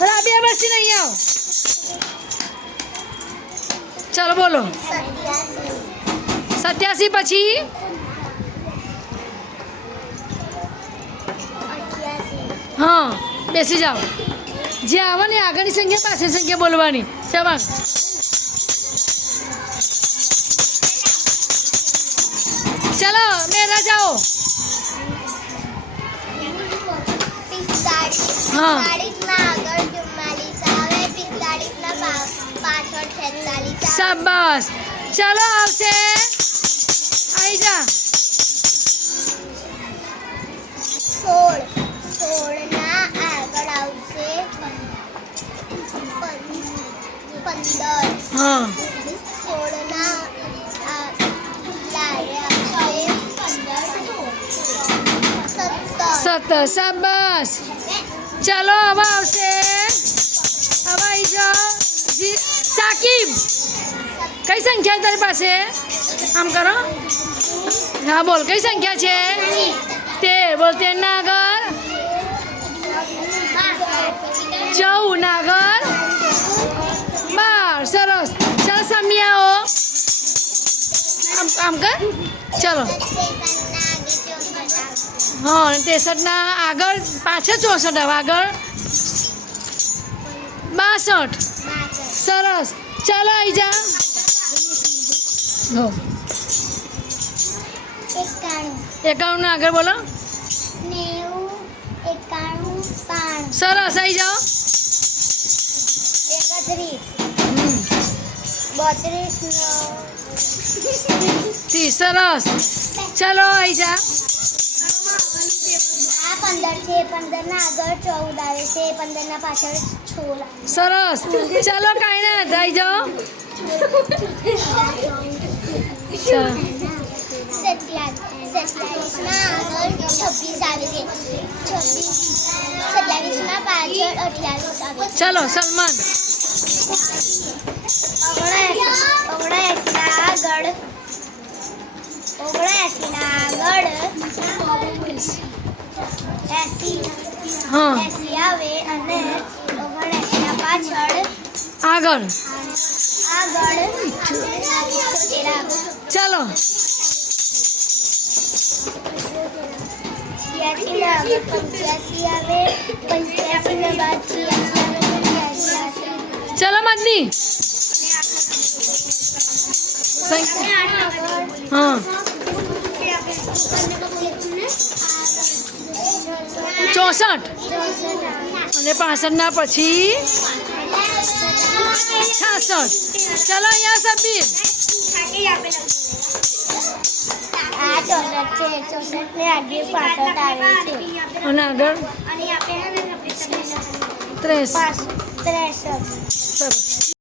Rabia બસી નહીં આવ. ચાલો બોલો. 87 પછી હા બેસી જાઓ. જે આવે ને આગળની સંખ્યા પાછળની સંખ્યા બોલવાની. ચાલો ચલો મેરા જાઓ. હા શાબાશ. ચાલો આવશે. આવી જા. 16 ના આગળ આવશે 15. હા 16 ના લારે આવશે 17. શાબાશ. ચાલો હવે આવશે. હવે આવી જાઓ. સાકિબ કઈ સંખ્યા તારી પાસે? આમ કરો. હા બોલ કઈ સંખ્યા છે? 13. બોલ 13 ના આગળ 14 ના આગળ 12. સરસ. ચાલો સામી આવો. આમ કર. ચલો હા 63 ના આગળ પાછળ 64 આગળ 62. સરસ. ચાલો આવી જા. 51 ના આગળ બોલો. 90, 91, 92. સરસ આવી જાઓ. 31, 32. સરસ. ચાલો આવી જા. 15 છે. 15 ના આગળ 14 આવે છે. 15 ના પાછળ 16. સરસ. ચાલો કાંઈ ના આવી જાઓ. 27 ના આગળ 26 આવે છે. 27 ના પાછળ 28 આવે છે. ચાલો સલમાન. 79 ના આગળ 80 હા આવે અને 79 ના પાછળ આગળ. 78 આવે. ચાલો 86 ના આગળ 85 આવે. 85 ના બાદ 86 આવે. ચાલો મદની. હા 64 અને 65 ના પછી 66. ચાલો અહીંયા સબીર. આ 64 છે. 64 ને આગળ 65 આવે છે. અને આગળ અને આપણે 63. 63. સરસ.